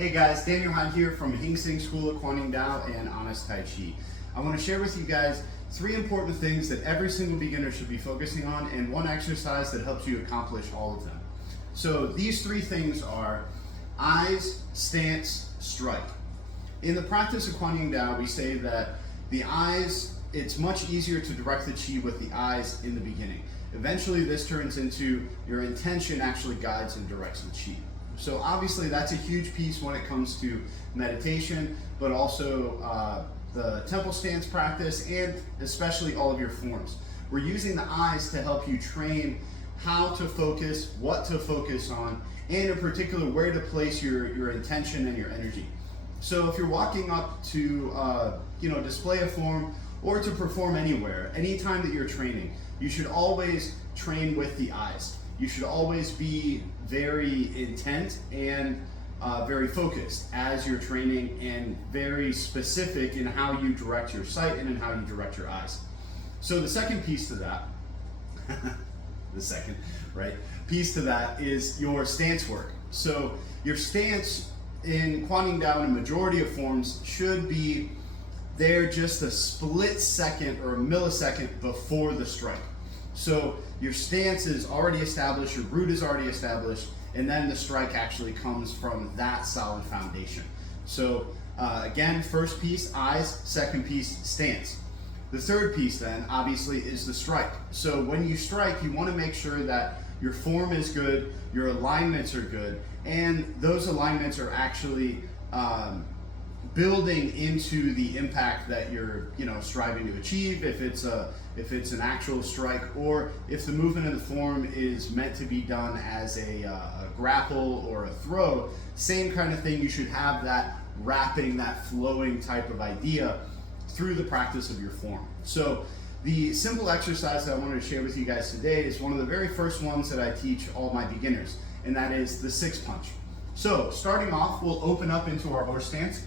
Hey guys, Daniel Han here from Hing Sing School of Kuan Dao and Honest Tai Chi. I want to share with you guys 3 important things that every single beginner should be focusing on and 1 exercise that helps you accomplish all of them. So these 3 things are eyes, stance, strike. In the practice of Kuan Dao, we say that the eyes, it's much easier to direct the chi with the eyes in the beginning. Eventually this turns into your intention actually guides and directs the chi. So obviously that's a huge piece when it comes to meditation, but also the temple stance practice and especially all of your forms. We're using the eyes to help you train how to focus, what to focus on, and in particular where to place your intention and your energy. So if you're walking up to display a form or to perform anywhere, anytime that you're training, you should always train with the eyes. You should always be very intent and very focused as you're training and very specific in how you direct your sight and in how you direct your eyes. So the second piece to that, piece to that is your stance work. So your stance in Kuan Dao in a majority of forms should be there just a split second or a millisecond before the strike. So your stance is already established, your root is already established, and then the strike actually comes from that solid foundation. So again, first piece, eyes, second piece, stance. The third piece then, obviously, is the strike. So when you strike, you want to make sure that your form is good, your alignments are good, and those alignments are actually building into the impact that you're striving to achieve, if it's an actual strike, or if the movement of the form is meant to be done as a grapple or a throw, same kind of thing. You should have that wrapping, that flowing type of idea through the practice of your form. So the simple exercise that I wanted to share with you guys today is one of the very first ones that I teach all my beginners, and that is the 6 punch. So starting off, we'll open up into our horse stance.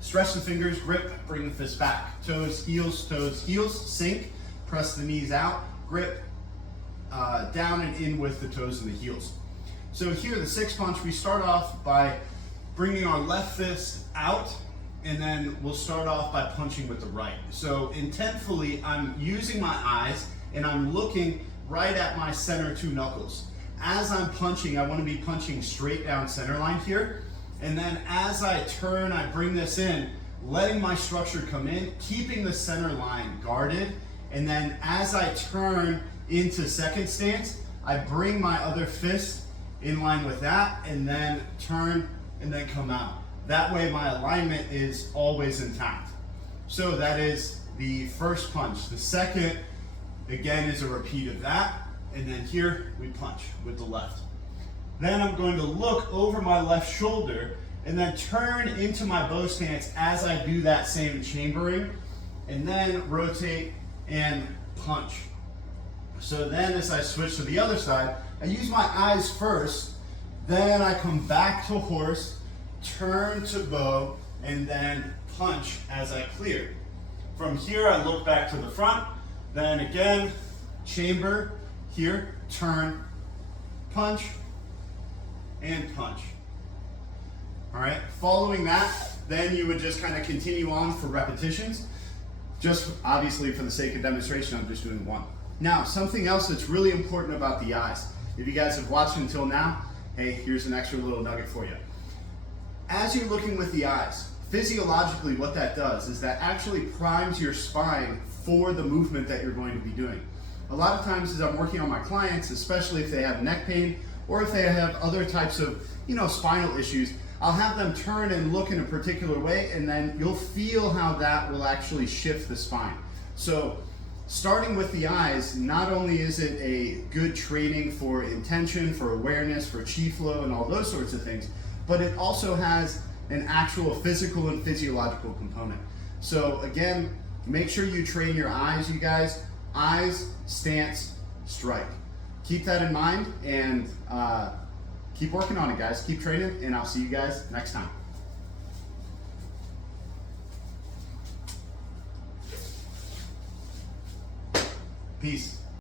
Stretch the fingers, grip, bring the fist back. Toes, heels, sink, press the knees out, grip, down and in with the toes and the heels. So here, the 6 punch, we start off by bringing our left fist out, and then we'll start off by punching with the right. So intentfully, I'm using my eyes, and I'm looking right at my center 2 knuckles. As I'm punching, I want to be punching straight down center line here. And then as I turn, I bring this in, letting my structure come in, keeping the center line guarded. And then as I turn into second stance, I bring my other fist in line with that, and then turn and then come out. That way my alignment is always intact. So that is the first punch. The second, again, is a repeat of that. And then here we punch with the left. Then I'm going to look over my left shoulder and then turn into my bow stance as I do that same chambering, and then rotate and punch. So then as I switch to the other side, I use my eyes first, then I come back to horse, turn to bow, and then punch as I clear. From here I look back to the front, then again, chamber, here, turn, punch, and punch. All right, following that, then you would just kind of continue on for repetitions. Just obviously for the sake of demonstration, I'm just doing 1. Now, something else that's really important about the eyes. If you guys have watched until now, hey, here's an extra little nugget for you. As you're looking with the eyes, physiologically what that does is that actually primes your spine for the movement that you're going to be doing. A lot of times as I'm working on my clients, especially if they have neck pain or if they have other types of spinal issues, I'll have them turn and look in a particular way, and then you'll feel how that will actually shift the spine. So starting with the eyes, not only is it a good training for intention, for awareness, for chi flow and all those sorts of things, but it also has an actual physical and physiological component. So again, make sure you train your eyes, you guys. Eyes, stance, strike. Keep that in mind, and keep working on it, guys. Keep training, and I'll see you guys next time. Peace.